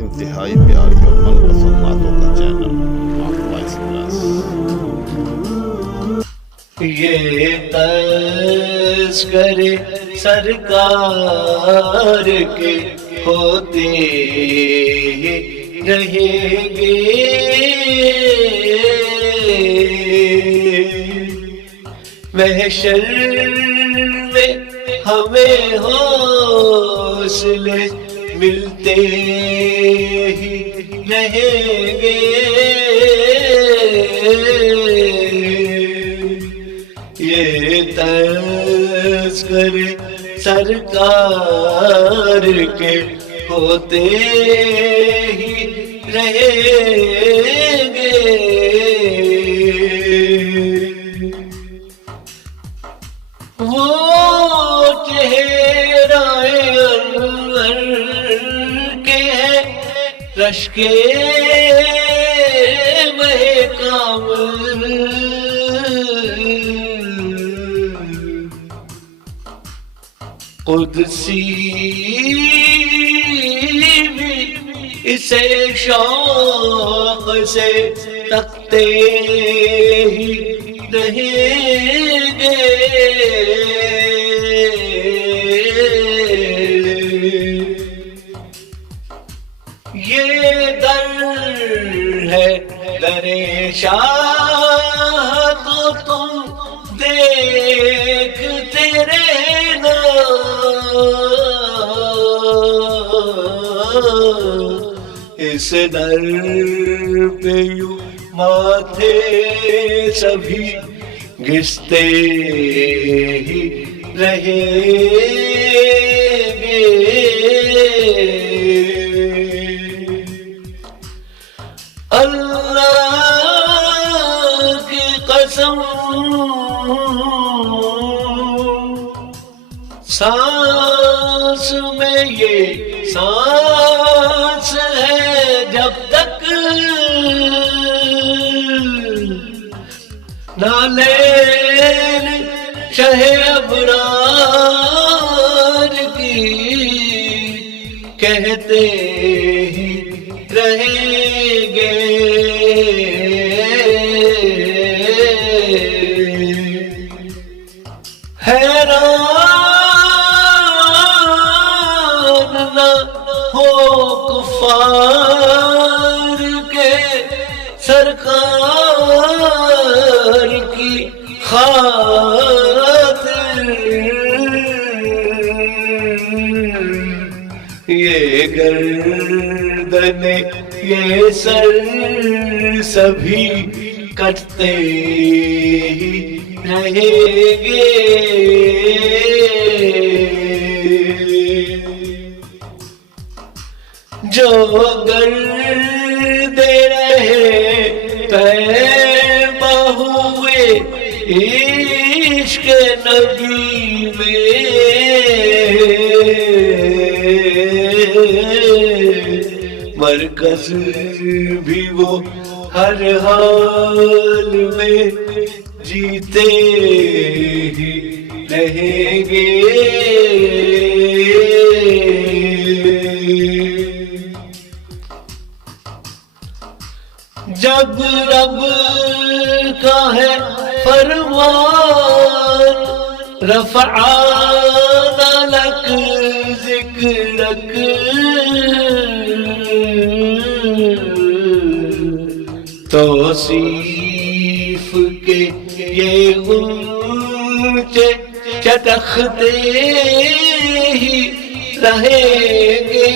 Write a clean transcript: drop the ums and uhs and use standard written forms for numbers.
انتہائی پیاری اور من پسند نعتوں کا چینل وائس پلس۔ یہ تذکرے سرکار کے ہوتے رہیں گے، محشر میں ہمیں حوصلے ملتے ہی رہیں گے، یہ تذکرے سرکار کے ہوتے ہی رہیں گے۔ وہ چہرہ انور کے ہے رشک مہ کامل، قدسی بھی اسے شوق سے تکتے ہی رہیں گے، یہ در ہے در شاہ تو تم دیکھتے رہنا، اس در پہ یوں ماتھے سبھی گھستے ہی رہیں گے، اللہ کی قسم سانس میں یہ سانس ہے، جب تک نالین شہ ابرار کی کہتے ہی رہیں گے، حیران نہ ہو کفار کے سرکار کی خاطر، یہ گردن یہ سر سبھی کٹتے ہی رہیں گے، جو گرد رہے طیبہ ہوئے عشق نبی میں، مرکز بھی وہ ہر حال میں جیتے ہی رہیں گے، جب رب کا ہے فرمان رفعنا لک ذکرک، توصیف کے یہ اونچے چٹختے ہی رہیں گے،